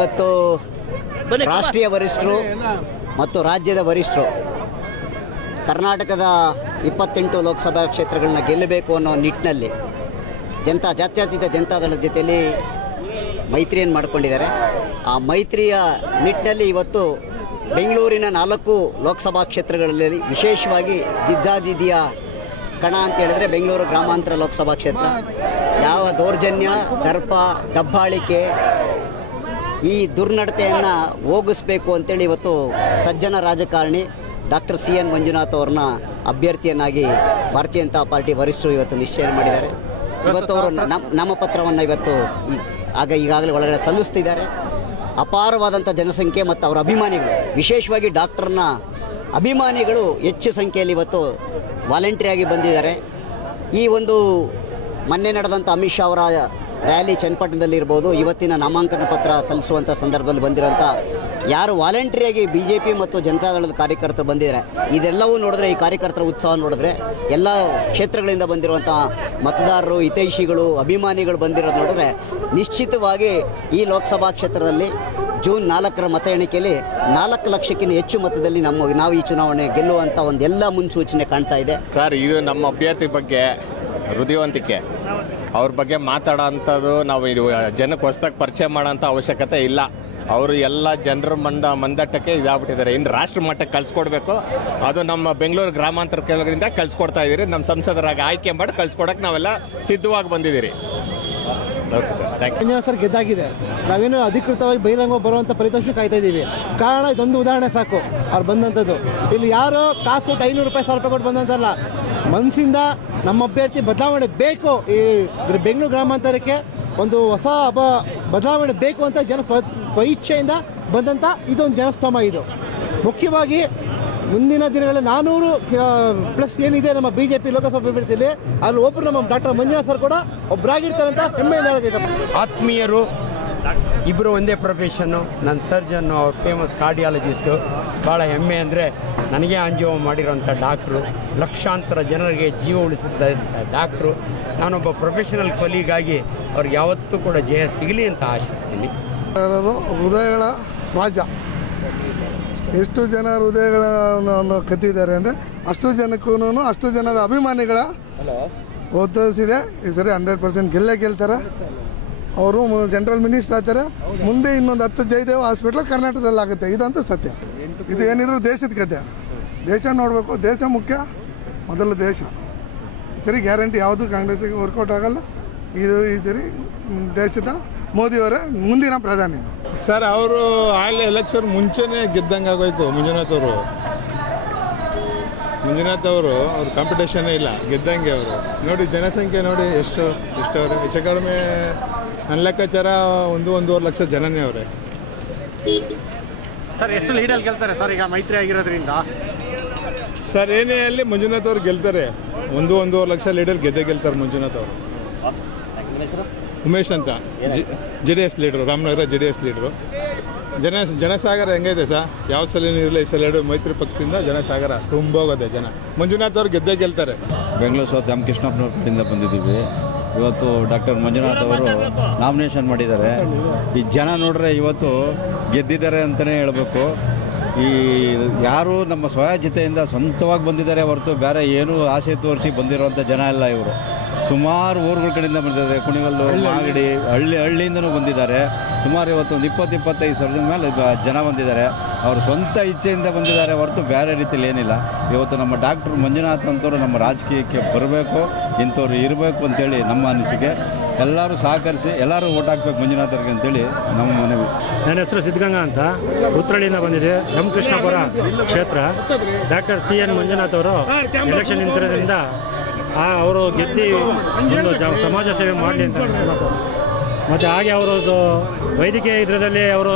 ಇವತ್ತು ರಾಷ್ಟ್ರೀಯ ವರಿಷ್ಠರು ಮತ್ತು ರಾಜ್ಯದ ವರಿಷ್ಠರು. ಕರ್ನಾಟಕದ ಇಪ್ಪತ್ತೆಂಟು ಲೋಕಸಭಾ ಕ್ಷೇತ್ರಗಳನ್ನ ಗೆಲ್ಲಬೇಕು ಅನ್ನೋ ನಿಟ್ಟಿನಲ್ಲಿ ಜನತಾ ಜಾತ್ಯತೀತ ಜನತಾದಳದ ಜೊತೆಯಲ್ಲಿ ಮೈತ್ರಿಯನ್ನು ಮಾಡಿಕೊಂಡಿದ್ದಾರೆ. ಆ ಮೈತ್ರಿಯ ನಿಟ್ಟಿನಲ್ಲಿ ಇವತ್ತು ಬೆಂಗಳೂರಿನ ನಾಲ್ಕು ಲೋಕಸಭಾ ಕ್ಷೇತ್ರಗಳಲ್ಲಿ ವಿಶೇಷವಾಗಿ ಜಿದ್ದಾಜಿದ್ದಿಯ ಕಣ ಅಂತ ಹೇಳಿದ್ರೆ ಬೆಂಗಳೂರು ಗ್ರಾಮಾಂತರ ಲೋಕಸಭಾ ಕ್ಷೇತ್ರ. ಯಾವ ದೌರ್ಜನ್ಯ ದರ್ಪ ದಬ್ಬಾಳಿಕೆ ಈ ದುರ್ನಡತೆಯನ್ನು ಹೋಗಿಸ್ಬೇಕು ಅಂತೇಳಿ ಇವತ್ತು ಸಜ್ಜನ ರಾಜಕಾರಣಿ ಡಾಕ್ಟರ್ ಸಿ ಎನ್ ಮಂಜುನಾಥ್ ಅವ್ರನ್ನ ಅಭ್ಯರ್ಥಿಯನ್ನಾಗಿ ಭಾರತೀಯ ಜನತಾ ಪಾರ್ಟಿ ವರಿಷ್ಠರು ಇವತ್ತು ನಿಶ್ಚಯ ಮಾಡಿದ್ದಾರೆ. ಇವತ್ತು ಅವರು ನಮ್ಮ ನಾಮಪತ್ರವನ್ನು ಇವತ್ತು ಆಗ ಈಗಾಗಲೇ ಒಳಗಡೆ ಸಲ್ಲಿಸ್ತಿದ್ದಾರೆ. ಅಪಾರವಾದಂಥ ಜನಸಂಖ್ಯೆ ಮತ್ತು ಅವರ ಅಭಿಮಾನಿಗಳು, ವಿಶೇಷವಾಗಿ ಡಾಕ್ಟರ್ನ ಅಭಿಮಾನಿಗಳು ಹೆಚ್ಚು ಸಂಖ್ಯೆಯಲ್ಲಿ ಇವತ್ತು ವಾಲಂಟ್ರಿಯಾಗಿ ಬಂದಿದ್ದಾರೆ. ಈ ಒಂದು ಮೊನ್ನೆ ನಡೆದಂಥ ಅಮಿತ್ ಶಾ ಅವರ ರ್ಯಾಲಿ ಚನ್ನಪಟ್ಟಣದಲ್ಲಿ ಇರ್ಬೋದು ಇವತ್ತಿನ ನಾಮಾಂಕನ ಪತ್ರ ಸಲ್ಲಿಸುವಂಥ ಸಂದರ್ಭದಲ್ಲಿ ಬಂದಿರೋಂಥ ಯಾರು ವಾಲಂಟ್ರಿಯಾಗಿ ಬಿ ಜೆ ಪಿ ಮತ್ತು ಜನತಾದಳದ ಕಾರ್ಯಕರ್ತರು ಬಂದಿದ್ದಾರೆ. ಇದೆಲ್ಲವೂ ನೋಡಿದ್ರೆ ಈ ಕಾರ್ಯಕರ್ತರ ಉತ್ಸಾಹ ನೋಡಿದ್ರೆ ಎಲ್ಲ ಕ್ಷೇತ್ರಗಳಿಂದ ಬಂದಿರುವಂಥ ಮತದಾರರು, ಹಿತೈಷಿಗಳು, ಅಭಿಮಾನಿಗಳು ಬಂದಿರೋದು ನೋಡಿದ್ರೆ ನಿಶ್ಚಿತವಾಗಿ ಈ ಲೋಕಸಭಾ ಕ್ಷೇತ್ರದಲ್ಲಿ ಜೂನ್ ನಾಲ್ಕರ ಮತ ಎಣಿಕೆಯಲ್ಲಿ ನಾಲ್ಕು ಲಕ್ಷಕ್ಕಿಂತ ಹೆಚ್ಚು ಮತದಲ್ಲಿ ನಮ್ಮ ನಾವು ಈ ಚುನಾವಣೆ ಗೆಲ್ಲುವಂಥ ಒಂದೆಲ್ಲ ಮುನ್ಸೂಚನೆ ಕಾಣ್ತಾ ಇದೆ. ಸರ್, ಇದು ನಮ್ಮ ಅಭ್ಯರ್ಥಿ ಬಗ್ಗೆ ಹೃದಯವಂತಿಕೆ. ಅವ್ರ ಬಗ್ಗೆ ಮಾತಾಡೋ ಅಂಥದ್ದು ನಾವು ಜನಕ್ಕೆ ಹೊಸ್ದಾಗಿ ಪರಿಚಯ ಮಾಡೋಂಥ ಅವಶ್ಯಕತೆ ಇಲ್ಲ. ಅವರು ಎಲ್ಲ ಜನರ ಮಂದ, ಮಂದಟ್ಟಕ್ಕೆ ಇದಾಗ್ಬಿಟ್ಟಿದ್ದಾರೆ. ಇನ್ನು ರಾಷ್ಟ್ರ ಮಟ್ಟಕ್ಕೆ ಕಳ್ಸಿಕೊಡ್ಬೇಕು. ಅದು ನಮ್ಮ ಬೆಂಗಳೂರು ಗ್ರಾಮಾಂತರ ಕೇಳೋದ್ರಿಂದ ಕಳ್ಸಿಕೊಡ್ತಾ ಇದ್ದೀರಿ. ನಮ್ಮ ಸಂಸದರಾಗಿ ಆಯ್ಕೆ ಮಾಡಿ ಕಳ್ಸಿಕೊಡಕ್ಕೆ ನಾವೆಲ್ಲ ಸಿದ್ಧವಾಗಿ ಬಂದಿದ್ದೀರಿ. ಓಕೆ ಸರ್, ಗೆದ್ದಾಗಿದೆ. ನಾವೇನು ಅಧಿಕೃತವಾಗಿ ಬಹಿರಂಗ ಬರುವಂಥ ಫಲಿತಾಂಶ ಕಾಯ್ತಾ ಇದ್ದೀವಿ. ಕಾರಣ ಇದೊಂದು ಉದಾಹರಣೆ ಸಾಕು. ಅವ್ರು ಬಂದಂಥದ್ದು. ಇಲ್ಲಿ ಯಾರು ಕಾಸು ಕೊಟ್ಟು ಐನೂರು ರೂಪಾಯಿ ಸಾವಿರ ರೂಪಾಯಿ ಕೊಟ್ಟು ಬಂದಂತಲ್ಲ ಮನಸ್ಸಿಂದ ನಮ್ಮ ಅಭ್ಯರ್ಥಿ ಬದಲಾವಣೆ ಬೇಕು ಈ ಬೆಂಗಳೂರು ಗ್ರಾಮಾಂತರಕ್ಕೆ ಒಂದು ಹೊಸ ಹಬ್ಬ ಬದಲಾವಣೆ ಬೇಕು ಅಂತ ಜನ ಸ್ವ ಸ್ವಇಚ್ಛೆಯಿಂದ ಬಂದಂಥ ಇದೊಂದು ಜನಸ್ತೋಮ ಇದು. ಮುಖ್ಯವಾಗಿ ಮುಂದಿನ ದಿನಗಳಲ್ಲಿ ನಾನೂರು ಪ್ಲಸ್ ಏನಿದೆ ನಮ್ಮ ಬಿ ಜೆ ಪಿ ಲೋಕಸಭಾ ಅಭ್ಯರ್ಥಿಯಲ್ಲಿ, ಅಲ್ಲಿ ಒಬ್ಬರು ನಮ್ಮ ಡಾಕ್ಟರ್ ಮಂಜುನಾಥ್ ಸರ್ ಕೂಡ ಒಬ್ಬರಾಗಿರ್ತಾರೆ ಅಂತ ಹೆಮ್ಮೆಯಿಂದ ಹೇಳೋಕೆ ಆತ್ಮೀಯರು ಇಬ್ಬರು ಒಂದೇ ಪ್ರೊಫೆಷನ್ನು ನನ್ನ ಸರ್ಜನ್ನು ಅವ್ರ ಫೇಮಸ್ ಕಾರ್ಡಿಯಾಲಜಿಸ್ಟು ಭಾಳ ಹೆಮ್ಮೆ ಅಂದರೆ ನನಗೆ ಅಂಜೀವ ಮಾಡಿರೋಂಥ ಡಾಕ್ಟ್ರು ಲಕ್ಷಾಂತರ ಜನರಿಗೆ ಜೀವ ಉಳಿಸಿದ್ದ ಡಾಕ್ಟ್ರು. ನಾನೊಬ್ಬ ಪ್ರೊಫೆಷನಲ್ ಕೊಲೀಗಾಗಿ ಅವ್ರಿಗೆ ಯಾವತ್ತೂ ಕೂಡ ಜಯ ಸಿಗಲಿ ಅಂತ ಆಶಿಸ್ತೀನಿ. ಹೃದಯಗಳ ರಾಜ. ಎಷ್ಟು ಜನ ಹೃದಯಗಳನ್ನು ಕತ್ತಿದ್ದಾರೆ ಅಂದರೆ ಅಷ್ಟು ಜನಕ್ಕೂ ಅಷ್ಟು ಜನದ ಅಭಿಮಾನಿಗಳ ಒತ್ತಿದೆ ಈ ಸರಿ ಹಂಡ್ರೆಡ್ ಪರ್ಸೆಂಟ್ ಗೆಲ್ಲೇ ಗೆಲ್ತಾರೆ. ಅವರು ಸೆಂಟ್ರಲ್ ಮಿನಿಸ್ಟರ್ ಆಗ್ತಾರೆ. ಮುಂದೆ ಇನ್ನೊಂದು ಹತ್ತು ಜಯದೇವ ಹಾಸ್ಪಿಟ್ಲ್ ಕರ್ನಾಟಕದಲ್ಲಿ ಆಗುತ್ತೆ ಇದಂತೂ ಸತ್ಯ. ಇದು ಏನಿದ್ರು ದೇಶದ ಕತೆ ದೇಶ ನೋಡಬೇಕು, ದೇಶ ಮುಖ್ಯ, ಮೊದಲು ದೇಶ. ಸರಿ ಗ್ಯಾರಂಟಿ ಯಾವುದು ಕಾಂಗ್ರೆಸ್ಸಿಗೆ ವರ್ಕೌಟ್ ಆಗಲ್ಲ. ಇದು ಈ ಸರಿ ದೇಶದ ಮೋದಿಯವರೇ ಮುಂದಿನ ಪ್ರಧಾನಿ. ಸರ್, ಅವರು ಆಗಲೇ ಎಲೆಕ್ಷನ್ ಮುಂಚೆನೇ ಗೆದ್ದಂಗೆ ಆಗೋಯ್ತು, ಮಂಜುನಾಥ್ ಅವರು. ಮಂಜುನಾಥ್ ಅವರು, ಅವ್ರ ಕಾಂಪಿಟೇಷನ್ನೇ ಇಲ್ಲ, ಗೆದ್ದಂಗೆ ಅವರು. ನೋಡಿ, ಜನಸಂಖ್ಯೆ ನೋಡಿ ಎಷ್ಟು ಎಷ್ಟು ಅವ್ರೆ. ಹೆಚ್ಚು ಕಡಿಮೆ ನನ್ನ ಲೆಕ್ಕಾಚಾರ ಒಂದು, ಒಂದೂವರೆ ಲಕ್ಷ ಜನನೇ ಅವರೇ. ಸರ್ ಎಷ್ಟು ಲೀಡಲ್ಲಿ ಗೆಲ್ತಾರೆ? ಸರ್ ಈಗ ಮೈತ್ರಿ ಆಗಿರೋದ್ರಿಂದ. ಸರ್ ಏನೇ ಅಲ್ಲಿ ಮಂಜುನಾಥ್ ಅವ್ರು ಗೆಲ್ತಾರೆ. ಒಂದು ಒಂದೂವರೆ ಲಕ್ಷ ಲೀಡರ್ ಗೆದ್ದೆ ಗೆಲ್ತಾರೆ ಮಂಜುನಾಥ್ ಅವರು. ಉಮೇಶ್ ಅಂತ. J D S ಲೀಡ್ರು Ramanagara J D S ಲೀಡ್ರು ಜನ ಜನಸಾಗರ ಹೆಂಗೈತೆ ಸರ್? ಯಾವ ಸಲ ಇರಲಿಲ್ಲ ಈ ಸಲ ಎರಡು ಮೈತ್ರಿ ಪಕ್ಷದಿಂದ ಜನಸಾಗರ ತುಂಬ ಹೋಗೋದೆ ಜನ. ಮಂಜುನಾಥ್ ಅವ್ರು ಗೆದ್ದೆ ಗೆಲ್ತಾರೆ. ಬೆಂಗಳೂರು ಸೌತ್ ಎಂ ಕೃಷ್ಣಪ್ಪನವ್ರ ಕಡೆಯಿಂದ ಬಂದಿದ್ದೀವಿ. ಇವತ್ತು ಡಾಕ್ಟರ್ ಮಂಜುನಾಥ್ ಅವರು ನಾಮಿನೇಷನ್ ಮಾಡಿದ್ದಾರೆ. ಈ ಜನ ನೋಡ್ರೆ ಇವತ್ತು ಗೆದ್ದಿದ್ದಾರೆ ಅಂತಲೇ ಹೇಳಬೇಕು. ಈ ಯಾರು ನಮ್ಮ ಸ್ವಯಾಜಿತೆಯಿಂದ ಸ್ವಂತವಾಗಿ ಬಂದಿದ್ದಾರೆ ಹೊರತು ಬೇರೆ ಏನೂ ಆಸೆ ತೋರಿಸಿ ಬಂದಿರುವಂಥ ಜನ ಇಲ್ಲ ಇವರು. ಸುಮಾರು ಊರುಗಳ ಕಡೆಯಿಂದ ಬಂದಿದ್ದಾರೆ. ಕುಣಿಗಲ್ಲು ಮಾಗಡಿ ಹಳ್ಳಿ ಹಳ್ಳಿಯಿಂದನೂ ಬಂದಿದ್ದಾರೆ. ಸುಮಾರು ಇವತ್ತು ಒಂದು ಇಪ್ಪತ್ತು ಇಪ್ಪತ್ತೈದು ಸಾವಿರದ ಮೇಲೆ ಜನ ಬಂದಿದ್ದಾರೆ. ಅವರು ಸ್ವಂತ ಇಚ್ಛೆಯಿಂದ ಬಂದಿದ್ದಾರೆ ಹೊರತು ಬೇರೆ ರೀತಿಯಲ್ಲಿ ಏನಿಲ್ಲ. ಇವತ್ತು ನಮ್ಮ ಡಾಕ್ಟರ್ ಮಂಜುನಾಥ್ ಅಂತವರು ನಮ್ಮ ರಾಜಕೀಯಕ್ಕೆ ಬರಬೇಕು, ಇಂಥವ್ರು ಇರಬೇಕು ಅಂತೇಳಿ ನಮ್ಮ ಅನಿಸಿಕೆ. ಎಲ್ಲರೂ ಸಹಕರಿಸಿ, ಎಲ್ಲರೂ ಓಟ್ ಹಾಕ್ಬೇಕು ಮಂಜುನಾಥ್ ಅವ್ರಿಗೆ ಅಂತೇಳಿ ನಮ್ಮ ಮನವಿ. ನನ್ನ ಹೆಸರು ಸಿದ್ಧಗಂಗಾ ಅಂತ. ಉತ್ರಳ್ಳಿಯಿಂದ ಬಂದಿದೆ. ರಾಮಕೃಷ್ಣಪುರ ಕೃಷ್ಣಪುರ ಕ್ಷೇತ್ರ. ಡಾಕ್ಟರ್ ಸಿ ಎನ್ ಮಂಜುನಾಥ್ ಅವರು ಎಲೆಕ್ಷನ್ ನಿಂತಿರೋದ್ರಿಂದ ಅವರು ಗೆದ್ದಿ ಒಂದು ಸಮಾಜ ಸೇವೆ ಮಾಡಲಿ ಅಂತ. ಮತ್ತು ಹಾಗೆ ಅವರು ವೈದ್ಯಕೀಯ ಇದರಲ್ಲಿ ಅವರು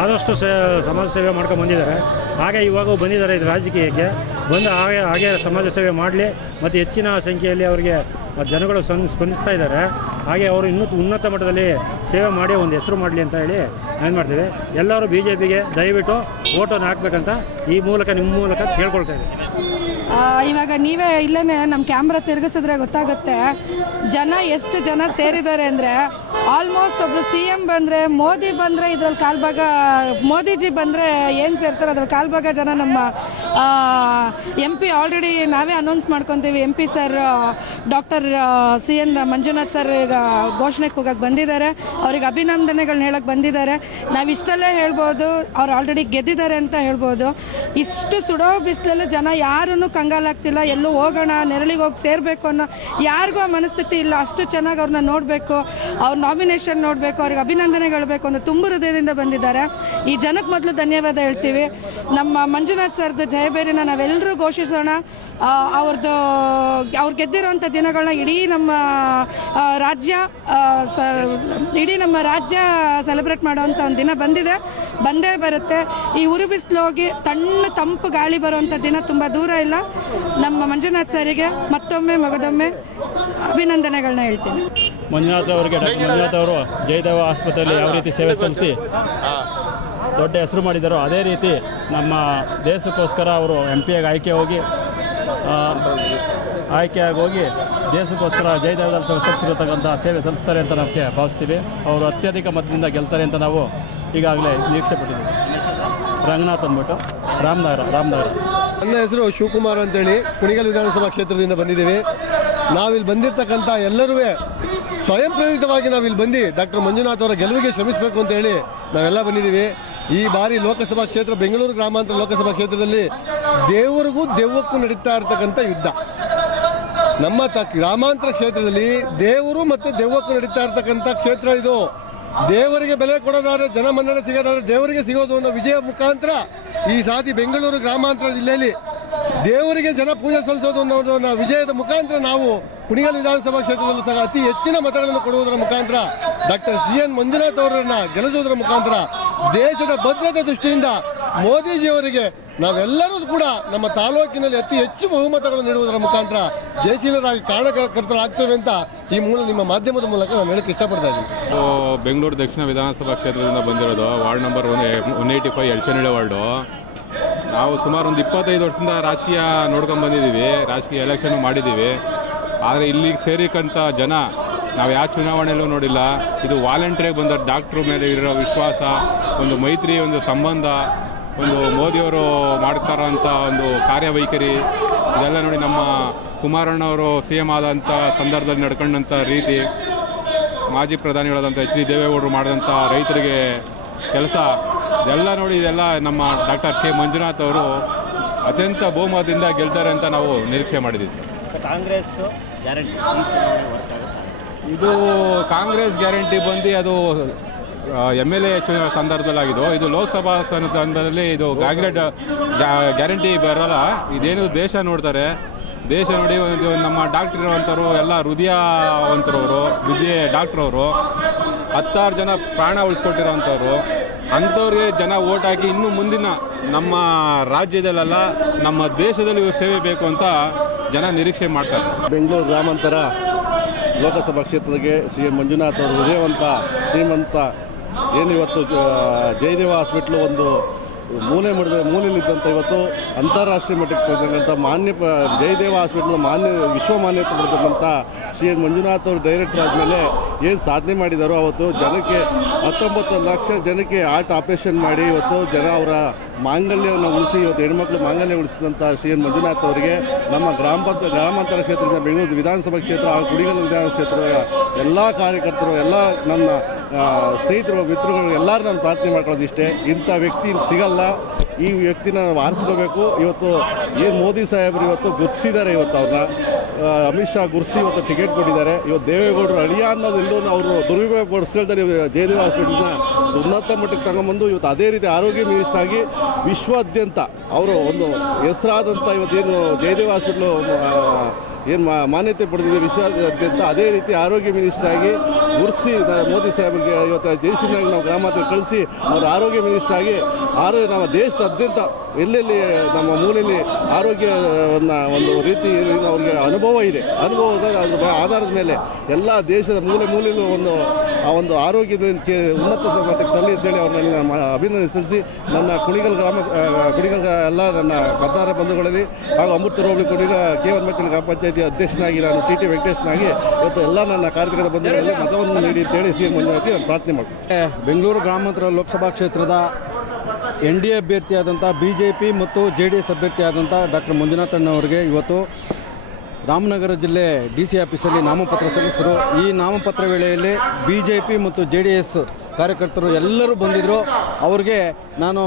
ಆದಷ್ಟು ಸೇ ಸಮಾಜ ಸೇವೆ ಮಾಡ್ಕೊಂಡು ಬಂದಿದ್ದಾರೆ. ಹಾಗೆ ಇವಾಗ ಬಂದಿದ್ದಾರೆ ಇದು ರಾಜಕೀಯಕ್ಕೆ. ಬಂದು ಹಾಗೆ ಹಾಗೆ ಸಮಾಜ ಸೇವೆ ಮಾಡಲಿ ಮತ್ತು ಹೆಚ್ಚಿನ ಸಂಖ್ಯೆಯಲ್ಲಿ ಅವರಿಗೆ ಜನಗಳು ಸ್ಪಂದ ಸ್ಪಂದಿಸ್ತಾ ಇದ್ದಾರೆ. ಹಾಗೆ ಅವರು ಇನ್ನೂ ಉನ್ನತ ಮಟ್ಟದಲ್ಲಿ ಸೇವೆ ಮಾಡಿ ಒಂದು ಹೆಸರು ಮಾಡಲಿ ಅಂತ ಹೇಳಿ ಏನು ಮಾಡ್ತೀವಿ. ಎಲ್ಲರೂ ಬಿ ಜೆ ಪಿಗೆ ದಯವಿಟ್ಟು ಓಟನ್ನು ಹಾಕ್ಬೇಕಂತ ಈ ಮೂಲಕ, ನಿಮ್ಮ ಮೂಲಕ ಕೇಳ್ಕೊಳ್ತಾ ಇದ್ದೀವಿ. ಇವಾಗ ನೀವೇ ಇಲ್ಲೇ ನಮ್ಮ ಕ್ಯಾಮ್ರಾ ತಿರುಗಿಸಿದ್ರೆ ಗೊತ್ತಾಗುತ್ತೆ. ಜನ ಎಷ್ಟು ಜನ ಸೇರಿದ್ದಾರೆ ಅಂದರೆ ಆಲ್ಮೋಸ್ಟ್ ಒಬ್ಬರು ಸಿ ಎಂ ಬಂದರೆ, ಮೋದಿ ಬಂದರೆ ಇದ್ರಲ್ಲಿ ಕಾಲ್ಭಾಗ, ಮೋದಿಜಿ ಬಂದರೆ ಏನು ಸೇರ್ತಾರೆ? ಅದ್ರಲ್ಲಿ ಕಾಲ್ಭಾಗ ಜನ ನಮ್ಮ ಎಂ ಪಿ ಆಲ್ರೆಡಿ ನಾವೇ ಅನೌನ್ಸ್ ಮಾಡ್ಕೊತೀವಿ. M P sir doctor C N Manjunath sir ಈಗ ಘೋಷಣೆಗೆ ಹೋಗಕ್ಕೆ ಬಂದಿದ್ದಾರೆ. ಅವ್ರಿಗೆ ಅಭಿನಂದನೆಗಳನ್ನ ಹೇಳಕ್ಕೆ ಬಂದಿದ್ದಾರೆ. ನಾವು ಇಷ್ಟಲ್ಲೇ ಹೇಳ್ಬೋದು, ಅವ್ರು ಆಲ್ರೆಡಿ ಗೆದ್ದಿದ್ದಾರೆ ಅಂತ ಹೇಳ್ಬೋದು. ಇಷ್ಟು ಸುಡೋ ಬಿಸಿಲಲ್ಲೂ ಜನ ಯಾರನ್ನು ಕಂಗಾಲಾಗ್ತಿಲ್ಲ ಎಲ್ಲೂ ಹೋಗೋಣ, ನೆರಳಿಗೆ ಹೋಗಿ ಸೇರಬೇಕು ಅನ್ನೋ ಯಾರಿಗೂ ಆ ಮನಸ್ಥಿತಿ ಇಲ್ಲ. ಅಷ್ಟು ಚೆನ್ನಾಗಿ ಅವ್ರನ್ನ ನೋಡಬೇಕು, ಅವ್ರ ನಾಮಿನೇಷನ್ ನೋಡಬೇಕು, ಅವ್ರಿಗೆ ಅಭಿನಂದನೆ ಹೇಳಬೇಕು ಅಂತ ತುಂಬ ಹೃದಯದಿಂದ ಬಂದಿದ್ದಾರೆ. ಈ ಜನಕ್ಕೆ ಮೊದಲು ಧನ್ಯವಾದ ಹೇಳ್ತೀವಿ. ನಮ್ಮ ಮಂಜುನಾಥ್ ಸರ್ದು ಜಯಬೇರಿನ ನಾವೆಲ್ಲರೂ ಘೋಷಿಸೋಣ. ಅವ್ರದ್ದು ಅವ್ರು ಗೆದ್ದಿರುವಂಥ ದಿನಗಳನ್ನ ಇಡೀ ನಮ್ಮ ರಾಜ್ಯ ಸ, ಇಡೀ ನಮ್ಮ ರಾಜ್ಯ ಸೆಲೆಬ್ರೇಟ್ ಮಾಡೋವಂಥ ಒಂದು ದಿನ ಬಂದಿದೆ. ಬಂದೇ ಬರುತ್ತೆ. ಈ ಉರಿ ಬಿಸಿಲು ಹೋಗಿ ತಣ್ಣ ತಂಪು ಗಾಳಿ ಬರುವಂಥ ದಿನ ತುಂಬ ದೂರ ಇಲ್ಲ. ನಮ್ಮ ಮಂಜುನಾಥ್ ಸರಿಗೆ ಮತ್ತೊಮ್ಮೆ ಮಗದೊಮ್ಮೆ ಅಭಿನಂದನೆಗಳನ್ನ ಹೇಳ್ತೀನಿ. ಮಂಜುನಾಥ್ ಅವರಿಗೆ ಡಾಕ್ಟರ್ ಮಂಜುನಾಥ್ ಅವರು ಜಯದೇವ ಆಸ್ಪತ್ರೆಯಲ್ಲಿ ಯಾವ ರೀತಿ ಸೇವೆ ಸಲ್ಲಿಸಿ ದೊಡ್ಡ ಹೆಸರು ಮಾಡಿದರೋ ಅದೇ ರೀತಿ ನಮ್ಮ ದೇಶಕ್ಕೋಸ್ಕರ ಅವರು ಎಂ ಪಿ ಆಗಿ ಆಯ್ಕೆ ಹೋಗಿ ಆಯ್ಕೆಯಾಗಿ ಹೋಗಿ ದೇಶಕ್ಕೋಸ್ಕರ ಜಯದೇವದಲ್ಲಿ ಸಲ್ಲಿಸಿರತಕ್ಕಂಥ ಸೇವೆ ಸಲ್ಲಿಸ್ತಾರೆ ಅಂತ ನಮಗೆ ಭಾವಿಸ್ತೀವಿ. ಅವರು ಅತ್ಯಧಿಕ ಮತದಿಂದ ಗೆಲ್ತಾರೆ ಅಂತ ನಾವು ಈಗಾಗಲೇ ನಿರೀಕ್ಷೆ ಪಟ್ಟಿದ್ದೀವಿ ರಂಗನಾಥ್ ಅಂದ್ಬಿಟ್ಟು ರಾಮನಗರ ರಾಮನಗರ. ನನ್ನ ಹೆಸರು ಶಿವಕುಮಾರ್ ಅಂತೇಳಿ. ಕುಣಿಗಲ್ ವಿಧಾನಸಭಾ ಕ್ಷೇತ್ರದಿಂದ ಬಂದಿದ್ದೀವಿ. ನಾವಿಲ್ಲಿ ಬಂದಿರತಕ್ಕಂಥ ಎಲ್ಲರೂ ಸ್ವಯಂ ಪ್ರೇರಿತವಾಗಿ ನಾವಿಲ್ಲಿ ಬಂದು ಡಾಕ್ಟರ್ ಮಂಜುನಾಥ್ ಅವರ ಗೆಲುವಿಗೆ ಶ್ರಮಿಸಬೇಕು ಅಂತೇಳಿ ನಾವೆಲ್ಲ ಬಂದಿದ್ದೀವಿ. ಈ ಬಾರಿ ಲೋಕಸಭಾ ಕ್ಷೇತ್ರ ಬೆಂಗಳೂರು ಗ್ರಾಮಾಂತರ ಲೋಕಸಭಾ ಕ್ಷೇತ್ರದಲ್ಲಿ ದೇವರಿಗೂ ದೆವ್ವಕ್ಕೂ ನಡೀತಾ ಇರತಕ್ಕಂಥ ಯುದ್ಧ. ನಮ್ಮ ತ ಗ್ರಾಮಾಂತರ ಕ್ಷೇತ್ರದಲ್ಲಿ ದೇವರು ಮತ್ತು ದೆವ್ವಕ್ಕೂ ನಡೀತಾ ಇರತಕ್ಕಂಥ ಕ್ಷೇತ್ರ ಇದು. ದೇವರಿಗೆ ಬೆಲೆ ಕೊಡೋದಾದ್ರೆ ಜನ ಮನ್ನಣೆ ಸಿಗೋದಾದ್ರೆ ದೇವರಿಗೆ ಸಿಗೋದು ಅನ್ನೋ ವಿಜಯ ಮುಖಾಂತರ ಈ ಸಾತಿ ಬೆಂಗಳೂರು ಗ್ರಾಮಾಂತರ ಜಿಲ್ಲೆಯಲ್ಲಿ ದೇವರಿಗೆ ಜನ ಪೂಜೆ ಸಲ್ಲಿಸೋದು ಅನ್ನೋದನ್ನ ವಿಜಯದ ಮುಖಾಂತರ ನಾವು ಕುಣಿಗಲ್ ವಿಧಾನಸಭಾ ಕ್ಷೇತ್ರದಲ್ಲೂ ಸಹ ಅತಿ ಹೆಚ್ಚಿನ ಮತಗಳನ್ನು ಕೊಡುವುದರ ಮುಖಾಂತರ ಡಾಕ್ಟರ್ ಸಿ ಎನ್ ಮಂಜುನಾಥ್ ಅವರನ್ನ ಗೆಲ್ಲಿಸುವುದರ ಮುಖಾಂತರ ದೇಶದ ಭದ್ರತೆ ದೃಷ್ಟಿಯಿಂದ ಮೋದಿಜಿಯವರಿಗೆ ನಾವೆಲ್ಲರೂ ಕೂಡ ನಮ್ಮ ತಾಲೂಕಿನಲ್ಲಿ ಅತಿ ಹೆಚ್ಚು ಬಹುಮತಗಳನ್ನು ನೀಡುವುದರ ಮುಖಾಂತರ ಜಯಶೀಲರಾಗಿ ಕಾರಣಕರ್ತರಾಗ್ತೇವೆ ಅಂತ ಈ ಮೂಲ ನಿಮ್ಮ ಮಾಧ್ಯಮದ ಮೂಲಕ ನಾನು ಹೇಳಕ್ಕೆ ಇಷ್ಟಪಡ್ತಾ ಇದ್ದೀನಿ. ಬೆಂಗಳೂರು ದಕ್ಷಿಣ ವಿಧಾನಸಭಾ ಕ್ಷೇತ್ರದಿಂದ ಬಂದಿರೋದು, ward number one one eighty five Yelachenahalli ward. ನಾವು ಸುಮಾರು ಒಂದು ಇಪ್ಪತ್ತೈದು ವರ್ಷದಿಂದ ರಾಜಕೀಯ ನೋಡ್ಕೊಂಡು ಬಂದಿದ್ದೀವಿ, ರಾಜಕೀಯ ಎಲೆಕ್ಷನ್ ಮಾಡಿದ್ದೀವಿ. ಆದರೆ ಇಲ್ಲಿಗೆ ಸೇರಿಕಂತ ಜನ ನಾವು ಯಾವ ಚುನಾವಣೆಯಲ್ಲೂ ನೋಡಿಲ್ಲ. ಇದು ವಾಲಂಟ್ರಿಯಾಗಿ ಬಂದ ಡಾಕ್ಟ್ರು ಮೇಲೆ ಇರೋ ವಿಶ್ವಾಸ, ಒಂದು ಮೈತ್ರಿ, ಒಂದು ಸಂಬಂಧ ಒಂದು ಮೋದಿಯವರು ಮಾಡ್ತಾರಂಥ ಒಂದು ಕಾರ್ಯವೈಖರಿ. ಇದೆಲ್ಲ ನೋಡಿ ನಮ್ಮ ಕುಮಾರಣ್ಣವರು ಸಿ ಎಂ ಆದಂಥ ಸಂದರ್ಭದಲ್ಲಿ ನಡ್ಕೊಂಡಂಥ ರೀತಿ ಮಾಜಿ ಪ್ರಧಾನಿಗಳಾದಂಥ ಎಚ್ ಡಿ ದೇವೇಗೌಡರು ಮಾಡಿದಂಥ ರೈತರಿಗೆ ಕೆಲಸ. ಇದೆಲ್ಲ ನೋಡಿ ಇದೆಲ್ಲ ನಮ್ಮ ಡಾಕ್ಟರ್ ಕೆ ಮಂಜುನಾಥ್ ಅವರು ಅತ್ಯಂತ ಬಹುಮತದಿಂದ ಗೆಲ್ತಾರೆ ಅಂತ ನಾವು ನಿರೀಕ್ಷೆ ಮಾಡಿದ್ದೀವಿ ಸರ್. ಕಾಂಗ್ರೆಸ್ ಗ್ಯಾರಂಟಿ ಇದು ಕಾಂಗ್ರೆಸ್ ಗ್ಯಾರಂಟಿ ಬಂದು ಅದು ಎಂ ಎಲ್ ಎ ಸಂದರ್ಭದಲ್ಲಾಗಿದ್ದು, ಇದು ಲೋಕಸಭಾ ಸಂದರ್ಭದಲ್ಲಿ ಇದು ಗ್ಯಾಗ್ರೆಡ್ ಗ್ಯಾರಂಟಿ ಬರಲ್ಲ. ಇದೇನು ದೇಶ ನೋಡ್ತಾರೆ, ದೇಶ ನೋಡಿ ನಮ್ಮ ಡಾಕ್ಟರ್ ಇರುವಂಥವ್ರು, ಎಲ್ಲ ಹೃದಯವಂತರವರು ಹೃದಯ ಡಾಕ್ಟರ್ ಅವರು, ಹತ್ತಾರು ಜನ ಪ್ರಾಣ ಉಳಿಸ್ಕೊಟ್ಟಿರೋವಂಥವ್ರು, ಅಂಥವ್ರಿಗೆ ಜನ ಓಟ್ ಹಾಕಿ ಇನ್ನೂ ಮುಂದಿನ ನಮ್ಮ ರಾಜ್ಯದಲ್ಲೆಲ್ಲ ನಮ್ಮ ದೇಶದಲ್ಲಿ ಸೇವೆ ಬೇಕು ಅಂತ ಜನ ನಿರೀಕ್ಷೆ ಮಾಡ್ತಾರೆ. ಬೆಂಗಳೂರು ಗ್ರಾಮಾಂತರ ಲೋಕಸಭಾ ಕ್ಷೇತ್ರಕ್ಕೆ ಸಿ ಎಂ ಮಂಜುನಾಥ್ ಅವರು ಹೃದಯವಂತ, ಶ್ರೀಮಂತ ಏನು ಇವತ್ತು ಜಯದೇವ ಹಾಸ್ಪಿಟ್ಲು ಒಂದು ಮೂಲೆ ಮಡಿದ ಮೂಲೆಯಲ್ಲಿದ್ದಂಥ ಇವತ್ತು ಅಂತಾರಾಷ್ಟ್ರೀಯ ಮಟ್ಟಕ್ಕೆ ಹೋದಂಥ ಮಾನ್ಯ ಜಯದೇವ ಹಾಸ್ಪಿಟ್ಲ್ ಮಾನ್ಯ ವಿಶ್ವ ಮಾನ್ಯತೆ ಪಡೆದಂಥ ಶ್ರೀ ಮಂಜುನಾಥ್ ಅವರು ಡೈರೆಕ್ಟರ್ ಆದಮೇಲೆ ಏನು ಸಾಧನೆ ಮಾಡಿದಾರೋ ಅವತ್ತು ಜನಕ್ಕೆ ಹತ್ತೊಂಬತ್ತು ಲಕ್ಷ ಜನಕ್ಕೆ ಆರ್ಟ್ ಆಪರೇಷನ್ ಮಾಡಿ ಇವತ್ತು ಜನ ಅವರ ಮಾಂಗಲ್ಯವನ್ನು ಉಳಿಸಿ ಇವತ್ತು ಹೆಣ್ಮಕ್ಳು ಮಾಂಗಲ್ಯ ಉಳಿಸಿದಂಥ ಶ್ರೀ ಎನ್ ಮಂಜುನಾಥ್ ಅವರಿಗೆ ನಮ್ಮ ಗ್ರಾಮ ಪಂಚ ಗ್ರಾಮಾಂತರ ಕ್ಷೇತ್ರದಿಂದ ಬೆಂಗಳೂರು ವಿಧಾನಸಭಾ ಕ್ಷೇತ್ರ ಹಾಗೂ ಕುಡಿಗಲ್ ವಿಧಾನಸಭಾ ಕ್ಷೇತ್ರದ ಎಲ್ಲ ಕಾರ್ಯಕರ್ತರು ಎಲ್ಲ ಆ, ಸ್ನೇಹಿತರು ಮಿತ್ರಗಳು ಎಲ್ಲರೂ ನಾನು ಪ್ರಾರ್ಥನೆ ಮಾಡ್ಕೊಳ್ಳೋದು ಇಷ್ಟೇ. ಇಂಥ ವ್ಯಕ್ತಿ ಸಿಗಲ್ಲ. ಈ ವ್ಯಕ್ತಿನ ನಾವು ಆರಿಸ್ಕೋಬೇಕು. ಇವತ್ತು ಏನು ಮೋದಿ ಸಾಹೇಬರು ಇವತ್ತು ಗುರ್ಸಿದ್ದಾರೆ ಇವತ್ತು ಅವ್ರನ್ನ. ಅಮಿತ್ ಶಾ ಗುರ್ಸಿ ಇವತ್ತು ಟಿಕೆಟ್ ಕೊಟ್ಟಿದ್ದಾರೆ. ಇವತ್ತು ದೇವೇಗೌಡರು ಅಳಿಯ ಅನ್ನೋದು ಎಲ್ಲೂ ಅವರು ದುರ್ವಿಪಯೋಗ ಪಡಿಸ್ಕೊಳ್ತಾರೆ ಜಯದೇವ ಹಾಸ್ಪಿಟಲ್ನ ಉನ್ನತ ಮಟ್ಟಕ್ಕೆ ತಗೊಂಬಂದು ಇವತ್ತು ಅದೇ ರೀತಿ ಆರೋಗ್ಯ ಮಿನಿಸ್ಟರ್ ಆಗಿ ವಿಶ್ವಾದ್ಯಂತ ಅವರು ಒಂದು ಹೆಸರಾದಂಥ ಇವತ್ತೇನು ಜಯದೇವ ಹಾಸ್ಪಿಟ್ಲು ಏನು ಮಾನ್ಯತೆ ಪಡೆದಿದೆ ವಿಶ್ವಾದ್ಯಂತ ಅದೇ ರೀತಿ ಆರೋಗ್ಯ ಮಿನಿಸ್ಟರ್ ಆಗಿ ಗುರ್ಸಿ ಮೋದಿ ಸಾಹೇಬರಿಗೆ ಇವತ್ತು ಜೈಸಿಂಗ್ ನಾವು ಗ್ರಾಮಾಂತರ ಕಳಿಸಿ ಅವರು ಆರೋಗ್ಯ ಮಿನಿಸ್ಟರ್ ಆಗಿ ಆರೋಗ್ಯ ನಮ್ಮ ದೇಶದಾದ್ಯಂತ ಎಲ್ಲೆಲ್ಲಿ ನಮ್ಮ ಮೂಲೆಯಲ್ಲಿ ಆರೋಗ್ಯವನ್ನು ಒಂದು ರೀತಿ ಅವ್ರಿಗೆ ಅನುಭವ ಇದೆ. ಅನುಭವದ ಆಧಾರದ ಮೇಲೆ ಎಲ್ಲ ದೇಶದ ಮೂಲೆ ಮೂಲೆಯಲ್ಲೂ ಒಂದು ಆ ಒಂದು ಆರೋಗ್ಯದ ಉನ್ನತ ಮಟ್ಟಕ್ಕೆ ತರಲಿ ಅಂತೇಳಿ ಅವ್ರನ್ನ ನಾನು ಅಭಿನಂದನೆ ಸಲ್ಲಿಸಿ ನನ್ನ ಕುಣಿಗಲ್ ಗ್ರಾಮ ಕುಣಿಗಲ್ ಎಲ್ಲ ನನ್ನ ಮತದಾರ ಬಂಧುಗಳಲ್ಲಿ ಹಾಗೂ ಅಮೃತ ರೋಗಿ ಕುಣಿಗ ಕೆ ಎನ್ ಮಕ್ಕಳ ಗ್ರಾಮ ಪಂಚಾಯತಿ ಅಧ್ಯಕ್ಷನಾಗಿ ನಾನು ಟಿ ಟಿ ವೆಂಕಟೇಶ್ನಾಗಿ ಇವತ್ತು ಎಲ್ಲ ನನ್ನ ಕಾರ್ಯಕರ್ತ ಬಂಧುಗಳಲ್ಲಿ ಮತವನ್ನು ನೀಡಿ ಅಂತೇಳಿ ಸಿ ಮಂಜುನಾಥಿ ನಾನು ಪ್ರಾರ್ಥನೆ ಮಾಡ್ತೀನಿ. ಬೆಂಗಳೂರು ಗ್ರಾಮಾಂತರ ಲೋಕಸಭಾ ಕ್ಷೇತ್ರದ ಎನ್ ಡಿ ಎ ಅಭ್ಯರ್ಥಿಯಾದಂಥ ಬಿ ಜೆ ಪಿ ಮತ್ತು ಜೆ ಡಿ ಎಸ್ ಅಭ್ಯರ್ಥಿಯಾದಂಥ ಡಾಕ್ಟರ್ ಮಂಜುನಾಥಣ್ಣವರಿಗೆ ಇವತ್ತು ರಾಮನಗರ ಜಿಲ್ಲೆ ಡಿ ಸಿ ಆಫೀಸಲ್ಲಿ ನಾಮಪತ್ರ ಸಲ್ಲಿಸಿದರು. ಈ ನಾಮಪತ್ರ ವೇಳೆಯಲ್ಲಿ ಬಿ ಜೆ ಪಿ ಮತ್ತು ಜೆ ಡಿ ಎಸ್ ಕಾರ್ಯಕರ್ತರು ಎಲ್ಲರೂ ಬಂದಿದ್ದರು ಅವ್ರಿಗೆ ನಾನು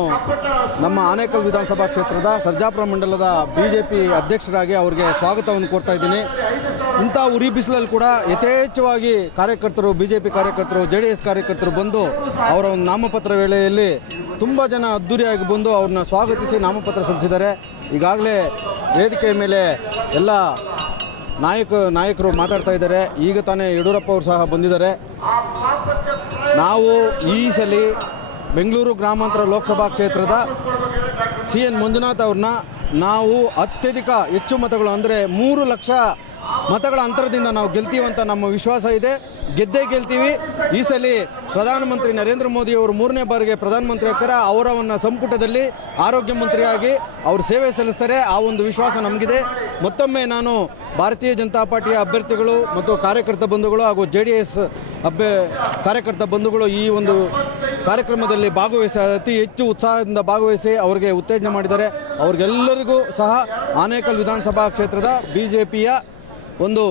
ನಮ್ಮ ಆನೇಕಲ್ ವಿಧಾನಸಭಾ ಕ್ಷೇತ್ರದ ಸರ್ಜಾಪುರ ಮಂಡಲದ ಬಿ ಜೆ ಪಿ ಅಧ್ಯಕ್ಷರಾಗಿ ಅವ್ರಿಗೆ ಸ್ವಾಗತವನ್ನು ಕೋರ್ತಾ ಇದ್ದೀನಿ. ಇಂಥ ಉರಿ ಬಿಸಿಲಲ್ಲಿ ಕೂಡ ಯಥೇಚ್ಛವಾಗಿ ಕಾರ್ಯಕರ್ತರು ಬಿ ಜೆ ಪಿ ಕಾರ್ಯಕರ್ತರು, ಜೆ ಡಿ ಎಸ್ ಕಾರ್ಯಕರ್ತರು ಬಂದು ಅವರ ಒಂದು ನಾಮಪತ್ರ ವೇಳೆಯಲ್ಲಿ ತುಂಬ ಜನ ಅದ್ದೂರಿಯಾಗಿ ಬಂದು ಅವ್ರನ್ನ ಸ್ವಾಗತಿಸಿ ನಾಮಪತ್ರ ಸಲ್ಲಿಸಿದ್ದಾರೆ. ಈಗಾಗಲೇ ವೇದಿಕೆಯ ಮೇಲೆ ಎಲ್ಲ ನಾಯಕ ನಾಯಕರು ಮಾತಾಡ್ತಾ ಇದ್ದಾರೆ. ಈಗ ತಾನೇ ಯಡಿಯೂರಪ್ಪ ಅವರು ಸಹ ಬಂದಿದ್ದಾರೆ. ನಾವು ಈ ಸಲ ಬೆಂಗಳೂರು ಗ್ರಾಮಾಂತರ ಲೋಕಸಭಾ ಕ್ಷೇತ್ರದ ಸಿ ಎನ್ ಮಂಜುನಾಥ್ ಅವ್ರನ್ನ ನಾವು ಅತ್ಯಧಿಕ ಹೆಚ್ಚು ಮತಗಳು ಅಂದರೆ ಮೂರು ಲಕ್ಷ ಮತಗಳ ಅಂತರದಿಂದ ನಾವು ಗೆಲ್ತೀವಂತ ನಮ್ಮ ವಿಶ್ವಾಸ ಇದೆ. ಗೆದ್ದೇ ಗೆಲ್ತೀವಿ. ಈ ಸಲ ಪ್ರಧಾನಮಂತ್ರಿ ನರೇಂದ್ರ ಮೋದಿ ಅವರು ಮೂರನೇ ಬಾರಿಗೆ ಪ್ರಧಾನಮಂತ್ರಿ ಆಗ್ತಾರೆ. ಅವರವನ್ನು ಸಂಪುಟದಲ್ಲಿ ಆರೋಗ್ಯ ಮಂತ್ರಿಯಾಗಿ ಅವರು ಸೇವೆ ಸಲ್ಲಿಸ್ತಾರೆ. ಆ ಒಂದು ವಿಶ್ವಾಸ ನಮಗಿದೆ. ಮತ್ತೊಮ್ಮೆ ನಾನು ಭಾರತೀಯ ಜನತಾ ಪಾರ್ಟಿಯ ಅಭ್ಯರ್ಥಿಗಳು ಮತ್ತು ಕಾರ್ಯಕರ್ತ ಬಂಧುಗಳು ಹಾಗೂ ಜೆ ಡಿ ಎಸ್ ಅಭ್ಯ ಕಾರ್ಯಕರ್ತ ಬಂಧುಗಳು ಈ ಒಂದು ಕಾರ್ಯಕ್ರಮದಲ್ಲಿ ಭಾಗವಹಿಸಿ, ಅತಿ ಹೆಚ್ಚು ಉತ್ಸಾಹದಿಂದ ಭಾಗವಹಿಸಿ ಅವರಿಗೆ ಉತ್ತೇಜನ ಮಾಡಿದ್ದಾರೆ. ಅವ್ರಿಗೆಲ್ಲರಿಗೂ ಸಹ ಆನೇಕಲ್ ವಿಧಾನಸಭಾ ಕ್ಷೇತ್ರದ ಬಿ ಜೆ ಪಿಯ ಒಂದು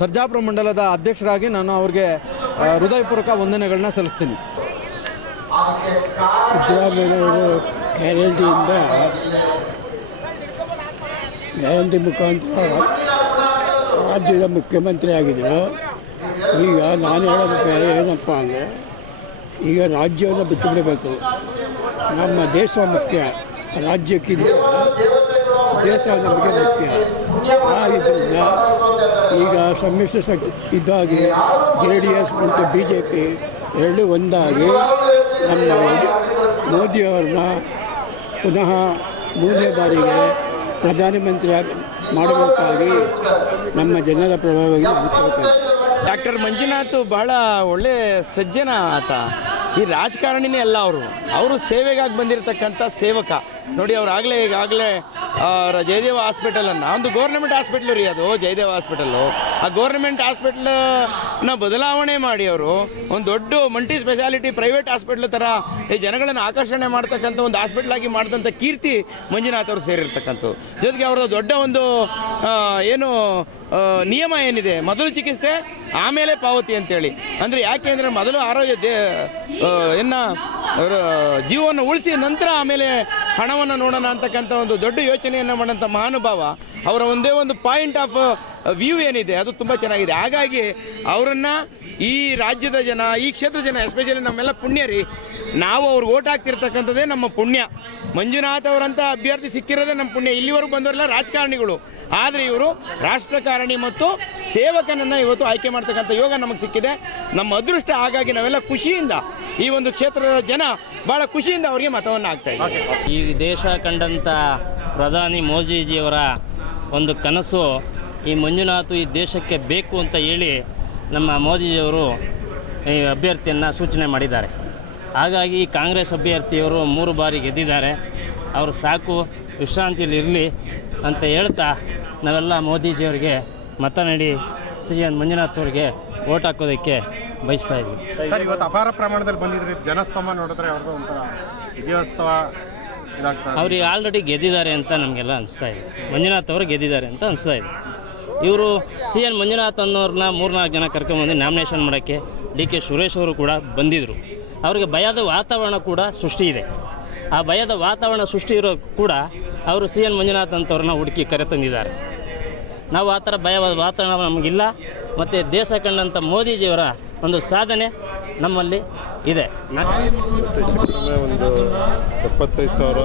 ಸರ್ಜಾಪುರ ಮಂಡಲದ ಅಧ್ಯಕ್ಷರಾಗಿ ನಾನು ಅವ್ರಿಗೆ ಹೃದಯಪೂರ್ವಕ ವಂದನೆಗಳನ್ನ ಸಲ್ಲಿಸ್ತೀನಿ. ಗ್ಯಾರಂಟಿಯಿಂದ, ಗ್ಯಾರಂಟಿ ಮುಖಾಂತರ ರಾಜ್ಯದ ಮುಖ್ಯಮಂತ್ರಿ ಆಗಿದ್ದರು ಈಗ ನಾನು ಹೇಳೋದು ಬೇರೆ ಏನಪ್ಪ ಅಂದರೆ, ಈಗ ರಾಜ್ಯವನ್ನು ಬಿಟ್ಟು ಬಿಡಬೇಕು ನಮ್ಮ ದೇಶ ಮುಖ್ಯ ರಾಜ್ಯಕ್ಕಿಂತ ದೇಶ ನಮಗೆ ಮುಖ್ಯ. ಈಗ ಸಮ್ಮಿಶ್ರ ಶಕ್ತಿ ಇದ್ದಾಗಿ ಜೆ ಡಿ ಎಸ್ ಮತ್ತು ಬಿ ಜೆ ಪಿ ಎರಡೂ ಒಂದಾಗಿ ನಮ್ಮ ಮೋದಿಯವ್ರನ್ನ ಪುನಃ ಮೂರನೇ ಬಾರಿಗೆ ಪ್ರಧಾನಮಂತ್ರಿ ಮಾಡಬೇಕಾಗಿ ನಮ್ಮ ಜನರ ಪ್ರಭಾವವಾಗಿ ಡಾಕ್ಟರ್ ಮಂಜುನಾಥ್ ಬಹಳ ಒಳ್ಳೆ ಸಜ್ಜನ ಆತ. ಈ ರಾಜಕಾರಣಿನೇ ಅಲ್ಲ ಅವರು. ಅವರು ಸೇವೆಗಾಗಿ ಬಂದಿರತಕ್ಕಂಥ ಸೇವಕ. ನೋಡಿ, ಅವ್ರು ಆಗಲೇ ಈಗಾಗಲೇ ಜಯದೇವ ಹಾಸ್ಪಿಟಲನ್ನು ಒಂದು ಗೌರ್ಮೆಂಟ್ ಹಾಸ್ಪಿಟ್ಲು ರೀ ಅದು, ಜಯದೇವ ಹಾಸ್ಪಿಟಲ್ಲು ಆ ಗೌರ್ಮೆಂಟ್ ಹಾಸ್ಪಿಟ್ಲನ್ನ ಬದಲಾವಣೆ ಮಾಡಿ ಅವರು ಒಂದು ದೊಡ್ಡ ಮಲ್ಟಿ ಸ್ಪೆಷಾಲಿಟಿ ಪ್ರೈವೇಟ್ ಹಾಸ್ಪಿಟ್ಲ್ ಥರ ಈ ಜನಗಳನ್ನು ಆಕರ್ಷಣೆ ಮಾಡ್ತಕ್ಕಂಥ ಒಂದು ಹಾಸ್ಪಿಟ್ಲಾಗಿ ಮಾಡಿದಂಥ ಕೀರ್ತಿ ಮಂಜುನಾಥ್ ಅವರು ಸೇರಿರ್ತಕ್ಕಂಥ ಜೊತೆಗೆ ಅವರ ದೊಡ್ಡ ಒಂದು ಏನು ನಿಯಮ ಏನಿದೆ? ಮೊದಲು ಚಿಕಿತ್ಸೆ, ಆಮೇಲೆ ಪಾವತಿ ಅಂತೇಳಿ. ಅಂದರೆ ಯಾಕೆ ಅಂದರೆ ಮೊದಲು ಆರೋಗ್ಯ ದೇ ಜೀವವನ್ನು ಉಳಿಸಿ ನಂತರ ಆಮೇಲೆ ಹಣವನ್ನು ನೋಡೋಣ ಅಂತಕ್ಕಂಥ ಒಂದು ದೊಡ್ಡ ಯೋಚನೆಯನ್ನು ಮಾಡೋಂಥ ಮಹಾನುಭಾವ ಅವರ ಒಂದೇ ಒಂದು ಪಾಯಿಂಟ್ ಆಫ್ ವ್ಯೂ ಏನಿದೆ, ಅದು ತುಂಬ ಚೆನ್ನಾಗಿದೆ. ಹಾಗಾಗಿ ಅವರನ್ನು ಈ ರಾಜ್ಯದ ಜನ, ಈ ಕ್ಷೇತ್ರದ ಜನ ಎಸ್ಪೆಷಲಿ ನಮ್ಮೆಲ್ಲ ಪುಣ್ಯ ರೀ ನಾವು ಅವ್ರಿಗೆ ಓಟ್ ಹಾಕ್ತಿರ್ತಕ್ಕಂಥದ್ದೇ ನಮ್ಮ ಪುಣ್ಯ. ಮಂಜುನಾಥ್ ಅವರಂಥ ಅಭ್ಯರ್ಥಿ ಸಿಕ್ಕಿರೋದೇ ನಮ್ಮ ಪುಣ್ಯ. ಇಲ್ಲಿವರೆಗೂ ಬಂದವರೆಲ್ಲ ರಾಜಕಾರಣಿಗಳು. ಆದರೆ ಇವರು ರಾಷ್ಟ್ರಕಾರಣಿ ಮತ್ತು ಸೇವಕನನ್ನು ಇವತ್ತು ಆಯ್ಕೆ ಮಾಡ್ತಕ್ಕಂಥ ಯೋಗ ನಮಗೆ ಸಿಕ್ಕಿದೆ. ನಮ್ಮ ಅದೃಷ್ಟ ಹಾಗಾಗಿ ನಾವೆಲ್ಲ ಖುಷಿಯಿಂದ ಈ ಒಂದು ಕ್ಷೇತ್ರದ ಜನ ಭಾಳ ಖುಷಿಯಿಂದ ಅವರಿಗೆ ಮತವನ್ನು ಹಾಕ್ತಾ ಇದ್ದಾರೆ ಈ ದೇಶ ಕಂಡಂಥ ಪ್ರಧಾನಿ ಮೋದಿಜಿಯವರ ಒಂದು ಕನಸು ಈ ಮಂಜುನಾಥ್ ಈ ದೇಶಕ್ಕೆ ಬೇಕು ಅಂತ ಹೇಳಿ ನಮ್ಮ ಮೋದಿಜಿಯವರು ಈ ಅಭ್ಯರ್ಥಿಯನ್ನು ಸೂಚನೆ ಮಾಡಿದ್ದಾರೆ. ಹಾಗಾಗಿ ಕಾಂಗ್ರೆಸ್ ಅಭ್ಯರ್ಥಿಯವರು ಮೂರು ಬಾರಿ ಗೆದ್ದಿದ್ದಾರೆ. ಅವರು ಸಾಕು ವಿಶ್ರಾಂತಿಯಲ್ಲಿ ಇರಲಿ ಅಂತ ಹೇಳ್ತಾ ನಾವೆಲ್ಲ ಮೋದಿಜಿಯವರಿಗೆ ಮತ ನೀಡಿ ಸಿ ಎನ್ ಮಂಜುನಾಥ್ ಅವರಿಗೆ ಓಟ್ ಹಾಕೋದಕ್ಕೆ ಬಯಸ್ತಾ ಇದ್ದೀವಿ. ಸರ್ ಇವತ್ತು ಅಪಾರ ಪ್ರಮಾಣದಲ್ಲಿ ಬಂದಿದ್ರಿ. ಜನಸ್ತಂಭ ನೋಡಿದ್ರೆ ಅವ್ರದ್ದು ಒಂಥರ ವಿಜಯೋತ್ಸವ. ಅವ್ರಿಗೆ ಆಲ್ರೆಡಿ ಗೆದ್ದಿದ್ದಾರೆ ಅಂತ ನಮಗೆಲ್ಲ ಅನಿಸ್ತಾ ಇದೆ. ಮಂಜುನಾಥ್ ಅವರು ಗೆದ್ದಿದ್ದಾರೆ ಅಂತ ಅನಿಸ್ತಾ ಇದೆ. ಇವರು ಸಿ ಎನ್ ಮಂಜುನಾಥ್ ಅನ್ನೋರನ್ನ ಮೂರ್ನಾಲ್ಕು ಜನ ಕರ್ಕೊಂಬಂದು ನಾಮಿನೇಷನ್ ಮಾಡೋಕ್ಕೆ ಡಿ ಕೆ ಸುರೇಶ್ ಅವರು ಕೂಡ ಬಂದಿದ್ದರು ಅವರಿಗೆ ಭಯದ ವಾತಾವರಣ ಕೂಡ ಸೃಷ್ಟಿ ಇದೆ. ಆ ಭಯದ ವಾತಾವರಣ ಸೃಷ್ಟಿ ಇರೋ ಕೂಡ ಅವರು ಸಿ ಎನ್ ಮಂಜುನಾಥ್ ಅಂತವ್ರನ್ನ ಹುಡುಕಿ ಕರೆತಂದಿದ್ದಾರೆ ನಾವು ಆ ಥರ ಭಯವಾದ ವಾತಾವರಣ ನಮಗಿಲ್ಲ. ಮತ್ತು ದೇಶ ಕಂಡಂಥ ಮೋದಿಜಿಯವರ ಒಂದು ಸಾಧನೆ ನಮ್ಮಲ್ಲಿ ಇದೆ. ಒಂದು ಎಪ್ಪತ್ತೈದು ಸಾವಿರ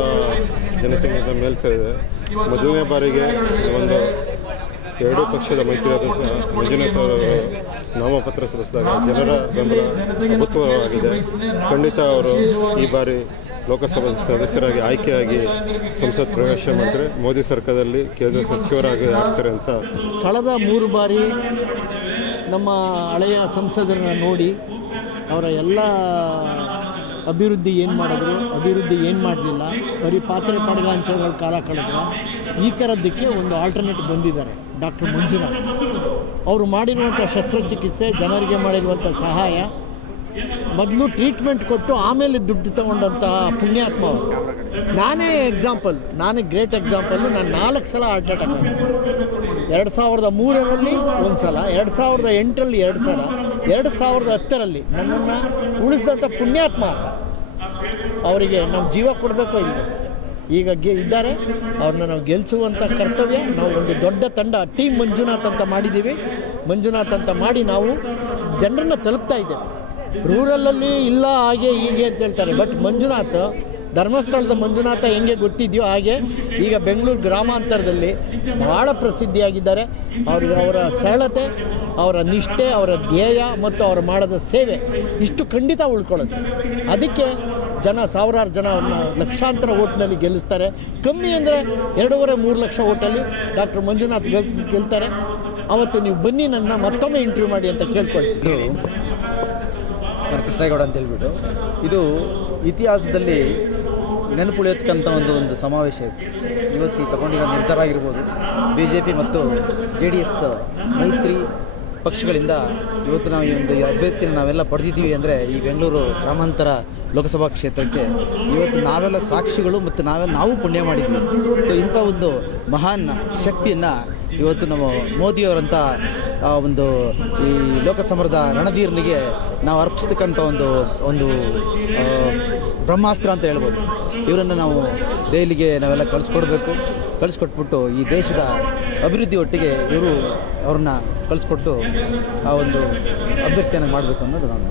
ಜನಸಂಖ್ಯೆ ಮೇಲೆ ಸೇರಿದೆ ಮೊದಲನೇ ಬಾರಿಗೆ ಒಂದು ಎರಡೂ ಪಕ್ಷದ ಮೈತ್ರಿ ಮಂಜುನಾಥ್ ಅವರು ನಾಮಪತ್ರ ಸಲ್ಲಿಸಿದಾಗ ಜನರ ಬೆಂಬಲ ಅಭೂತಪೂರ್ವವಾಗಿದೆ ಖಂಡಿತ ಅವರು ಈ ಬಾರಿ ಲೋಕಸಭಾ ಸದಸ್ಯರಾಗಿ ಆಯ್ಕೆಯಾಗಿ ಸಂಸತ್ ಪ್ರವೇಶ ಮಾಡಿದರೆ ಮೋದಿ ಸರ್ಕಾರದಲ್ಲಿ ಕೇಂದ್ರ ಸಚಿವರಾಗಿ ಆಗ್ತಾರೆ ಅಂತ ಕಳೆದ ಮೂರು ಬಾರಿ ನಮ್ಮ ಹಳೆಯ ಸಂಸದರನ್ನ ನೋಡಿ ಅವರ ಎಲ್ಲ ಅಭಿವೃದ್ಧಿ ಏನು ಮಾಡಿದ್ರು ಅಭಿವೃದ್ಧಿ ಏನು ಮಾಡಲಿಲ್ಲ ಬರೀ ಪಾತ್ರೆ ಪಡಗ ಹಂಚೋದ್ರಲ್ಲಿ ಕಾಲ ಕಳೆದ ಈ ಥರದ್ದಕ್ಕೆ ಒಂದು ಆಲ್ಟರ್ನೇಟ್ ಬಂದಿದ್ದಾರೆ. ಡಾಕ್ಟರ್ ಮಂಜುನಾಥ್. ಅವರು ಮಾಡಿರುವಂಥ ಶಸ್ತ್ರಚಿಕಿತ್ಸೆ, ಜನರಿಗೆ ಮಾಡಿರುವಂಥ ಸಹಾಯ, ಮೊದಲು ಟ್ರೀಟ್ಮೆಂಟ್ ಕೊಟ್ಟು ಆಮೇಲೆ ದುಡ್ಡು ತಗೊಂಡಂತಹ ಪುಣ್ಯಾತ್ಮ ಅವರು. ನಾನೇ ಎಕ್ಸಾಂಪಲ್ ನಾನೇ ಗ್ರೇಟ್ ಎಕ್ಸಾಂಪಲ್ಲು ನಾನು ನಾಲ್ಕು ಸಲ ಹಾರ್ಟ್ ಅಟ್ಯಾಕ್ ಎರಡು ಸಾವಿರದ ಮೂರರಲ್ಲಿ ಒಂದು ಸಲ, ಎರಡು ಸಾವಿರದ ಎಂಟರಲ್ಲಿ ಎರಡು ಸಲ, ಎರಡು ಸಾವಿರದ ಹತ್ತರಲ್ಲಿ ನನ್ನನ್ನು ಉಳಿಸಿದಂಥ ಪುಣ್ಯಾತ್ಮ ಅಂತ ಅವರಿಗೆ ನಾವು ಜೀವ ಕೊಡಬೇಕು ಇಲ್ಲ ಈಗ ಗೆ ಇದ್ದಾರೆ, ಅವ್ರನ್ನ ನಾವು ಗೆಲ್ಲಿಸುವಂಥ ಕರ್ತವ್ಯ, ನಾವು ಒಂದು ದೊಡ್ಡ ತಂಡ ಟೀಮ್ ಮಂಜುನಾಥ್ ಅಂತ ಮಾಡಿದ್ದೀವಿ. ಮಂಜುನಾಥ್ ಅಂತ ಮಾಡಿ ನಾವು ಜನರನ್ನ ತಲುಪ್ತಾ ಇದ್ದೇವೆ. ರೂರಲಲ್ಲಿ ಇಲ್ಲ, ಹಾಗೆ, ಹೀಗೆ ಅಂತ ಹೇಳ್ತಾರೆ. ಬಟ್ ಮಂಜುನಾಥ್, ಧರ್ಮಸ್ಥಳದ ಮಂಜುನಾಥ ಹೆಂಗೆ ಗೊತ್ತಿದೆಯೋ ಹಾಗೆ ಈಗ ಬೆಂಗಳೂರು ಗ್ರಾಮಾಂತರದಲ್ಲಿ ಭಾಳ ಪ್ರಸಿದ್ಧಿಯಾಗಿದ್ದಾರೆ. ಅವರು, ಅವರ ಸರಳತೆ, ಅವರ ನಿಷ್ಠೆ, ಅವರ ಧ್ಯೇಯ ಮತ್ತು ಅವರು ಮಾಡಿದ ಸೇವೆ ಇಷ್ಟು ಖಂಡಿತ ಉಳ್ಕೊಳ್ಳುತ್ತೆ ಅದಕ್ಕೆ ಜನ, ಸಾವಿರಾರು ಜನ ಅವ್ರನ್ನ ಲಕ್ಷಾಂತರ ಓಟ್ನಲ್ಲಿ ಗೆಲ್ಲಿಸ್ತಾರೆ. ಕಮ್ಮಿ ಅಂದರೆ ಎರಡೂವರೆ, ಮೂರು ಲಕ್ಷ ಓಟಲ್ಲಿ ಡಾಕ್ಟರ್ ಮಂಜುನಾಥ್ ಗೆಲ್, ಗೆಲ್ತಾರೆ. ಅವತ್ತು ನೀವು ಬನ್ನಿ ನನ್ನ ಮತ್ತೊಮ್ಮೆ ಇಂಟರ್ವ್ಯೂ ಮಾಡಿ ಅಂತ ಕೇಳ್ಕೊಳ್ತಿದ್ದು ನಾನು ಕೃಷ್ಣೇಗೌಡ ಅಂತ ಹೇಳ್ಬಿಟ್ಟು, ಇದು ಇತಿಹಾಸದಲ್ಲಿ ನೆನಪುಳಿಯೋತಕ್ಕಂಥ ಒಂದು ಒಂದು ಸಮಾವೇಶ ಇತ್ತು. ಇವತ್ತು ತಗೊಂಡಿರೋ ನಿರ್ಧಾರ ಆಗಿರ್ಬೋದು ಬಿ ಜೆ ಪಿ ಮತ್ತು ಜೆ ಡಿ ಎಸ್ ಮೈತ್ರಿ ಪಕ್ಷಗಳಿಂದ ಇವತ್ತು ನಾವು ಈ ಒಂದು ಅಭ್ಯರ್ಥಿನ ನಾವೆಲ್ಲ ಪಡೆದಿದ್ದೀವಿ ಅಂದರೆ ಈ ಬೆಂಗಳೂರು ಗ್ರಾಮಾಂತರ ಲೋಕಸಭಾ ಕ್ಷೇತ್ರಕ್ಕೆ ಇವತ್ತು ನಾವೆಲ್ಲ ಸಾಕ್ಷಿಗಳು ಮತ್ತು ನಾವೆಲ್ಲ ನಾವು ಪುಣ್ಯ ಮಾಡಿದ್ವಿ. ಸೊ ಇಂಥ ಒಂದು ಮಹಾನ್ ಶಕ್ತಿಯನ್ನು ಇವತ್ತು ನಮ್ಮ ಮೋದಿಯವರಂಥ ಒಂದು ಈ ಲೋಕಸಮರದ ರಣಧೀರನಿಗೆ ನಾವು ಅರ್ಪಿಸ್ತಕ್ಕಂಥ ಒಂದು ಒಂದು ಬ್ರಹ್ಮಾಸ್ತ್ರ ಅಂತ ಹೇಳ್ಬೋದು. ಇವರನ್ನು ನಾವು ದೆಹಲಿಗೆ ನಾವೆಲ್ಲ ಕಳಿಸ್ಕೊಡ್ಬೇಕು. ಕಳಿಸ್ಕೊಟ್ಬಿಟ್ಟು ಈ ದೇಶದ ಅಭಿವೃದ್ಧಿ ಒಟ್ಟಿಗೆ ಇವರು ಅವ್ರನ್ನ ಕಳಿಸ್ಕೊಟ್ಟು ಆ ಒಂದು ಅಭ್ಯರ್ಥಿಯನ್ನು ಮಾಡಬೇಕು ಅನ್ನೋದು ನಾನು.